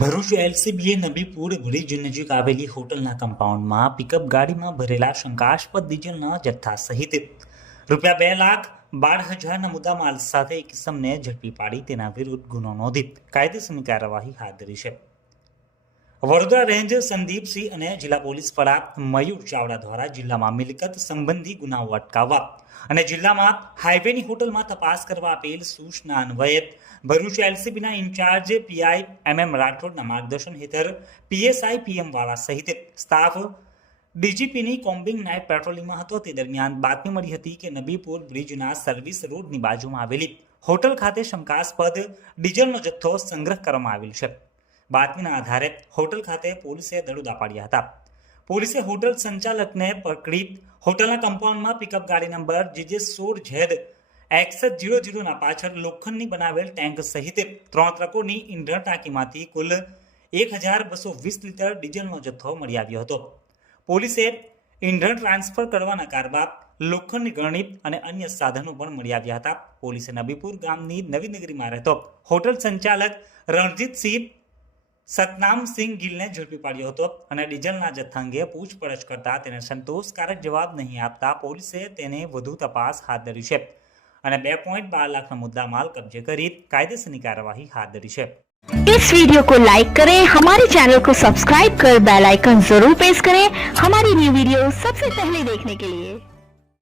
Bharuch એલસીબીએ Nabipur bridge નજીક આવેલી હોટલના કમ્પાઉન્ડમાં પિકઅપ ગાડીમાં ભરેલા શંકાસ્પદ ડીઝલના જથ્થા સહિત રૂપિયા બે લાખ બાર હજારના મુદ્દા માલ સાથે એક કિસમને ઝડપી પાડી તેના વિરુદ્ધ ગુનો નોંધી કાયદેસરની કાર્યવાહી હાથ ધરી છે. વડોદરા રેન્જ સંદીપસિંહ અને જિલ્લા પોલીસ વડા મયુર ચાવડા દ્વારા જિલ્લામાં મિલકત સંબંધી ગુનાઓ અટકાવવા અને જિલ્લામાં હાઈવેની હોટલમાં તપાસ કરવા આપેલ સૂચના અન્વયે Bharuch એલસીબીના in charge PI M M રાઠોડના માર્ગદર્શન હેઠળ પીએસઆઈ પીએમ વાળા સહિત સ્ટાફ ડીજીપીની કોમ્બિંગ નાઇટ પેટ્રોલિંગમાં હતો. તે દરમિયાન બાતમી મળી હતી કે નબીપુર બ્રિજના સર્વિસ રોડની બાજુમાં આવેલી હોટલ ખાતે શંકાસ્પદ ડીઝલનો જથ્થો સંગ્રહ કરવામાં આવેલ છે. બાતમીના આધારે હોટલ ખાતે પોલીસે દરોડા પાડ્યા હતા. પોલીસે હોટલ સંચાલકને પકડી હોટલના કમ્પાઉન્ડમાં પિકઅપ ગાડી નંબર જીજે સોળ ઝેડ એકસઠ જીરો જીરોના પાછળ લોખંડની બનાવેલ ટેન્ક સહિત ત્રણ ટ્રકોની ઇંધણ ટાંકીમાંથી કુલ એક હજાર બસો વીસ લીટર ડીઝલનો જથ્થો મળી આવ્યો હતો. પોલીસે ઇંધણ ટ્રાન્સફર કરવાના કારબાર લોખંડની ગરણી અને અન્ય સાધનો પણ મળી આવ્યા હતા. પોલીસે નબીપુર ગામની નવી નગરીમાં રહેતો હોટલ સંચાલક રણજીતસિંહ સતનામસિંહ ગિલને ઝડપી પાડ્યો હતો અને ડીઝલના જથ્થા અંગે પૂછપરછ કરતા તેને સંતોષકારક જવાબ નહીં આપતા પોલીસે તેને વધુ તપાસ હાથ ધરી છે અને બે પોઈન્ટ બાર લાખનો મુદ્દામાલ કબજે કરી કાયદેસરની કાર્યવાહી હાથ ધરી છે इस वीडियो को लाइक करें हमारे चैनल को सब्सक्राइब कर बेल आइकन जरूर प्रेस करें हमारी न्यू वीडियो सबसे पहले देखने के लिए